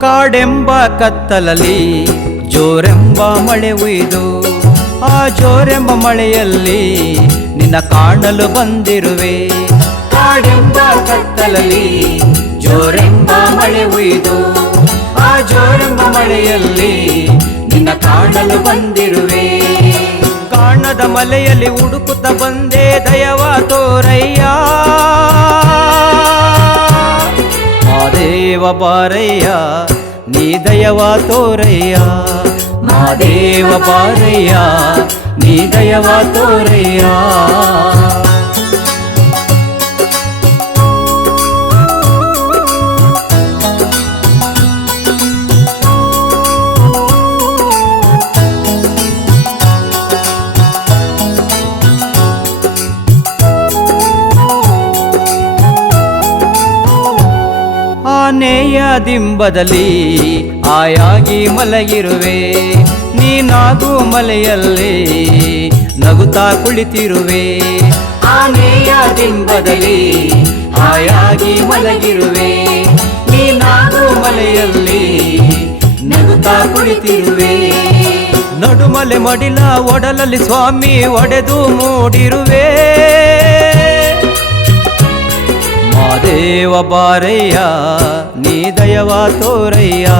ಕಾಡೆಂಬ ಕತ್ತಲಲ್ಲಿ, ಜೋರೆಂಬ ಮಳೆ ಉಯ್ದು, ಆ ಜೋರೆಂಬ ಮಳೆಯಲ್ಲಿ ನಿನ್ನ ಕಾಣಲು ಬಂದಿರುವೆ. ಕಾಡೆಂಬ ಕತ್ತಲಲ್ಲಿ, ಜೋರೆಂಬ ಮಳೆ ಉಯ್ದು, ಆ ಜೋರೆಂಬ ಮಳೆಯಲ್ಲಿ ನಿನ್ನ ಕಾಣಲು ಬಂದಿರುವೆ. ಕಾಣದ ಮಲೆಯಲ್ಲಿ ಹುಡುಕುತ್ತ ಬಂದೆ ದಯವ ತೋರಯ್ಯ. ಮಾದೇವ ಬಾರಯ್ಯ ನೀ ದಯವ ತೋರಯ್ಯ ಮಾದೇವ ಬಾರಯ್ಯ ನೀ ದಯವ ತೋರಯ್ಯ ಆನೆಯ ದಿಂಬದಲ್ಲಿ ಆಯಾಗಿ ಮಲಗಿರುವೆ. ನೀನಾಗೂ ಮಲೆಯಲ್ಲಿ ನಗುತ್ತಾ ಕುಳಿತಿರುವೆ. ಆನೆಯ ದಿಂಬದಲ್ಲಿ ಆಯಾಗಿ ಮಲಗಿರುವೆ. ನೀನಾಗೂ ಮಲೆಯಲ್ಲಿ ನಗುತ್ತಾ ಕುಳಿತಿರುವೆ. ನಡುಮಲೆ ಮಡಿಲ ಒಡಲಲ್ಲಿ ಸ್ವಾಮಿ ಒಡೆದು ಮೂಡಿರುವೆ. దేవ బారయ్యా నీ దయవా తోరయ్యా.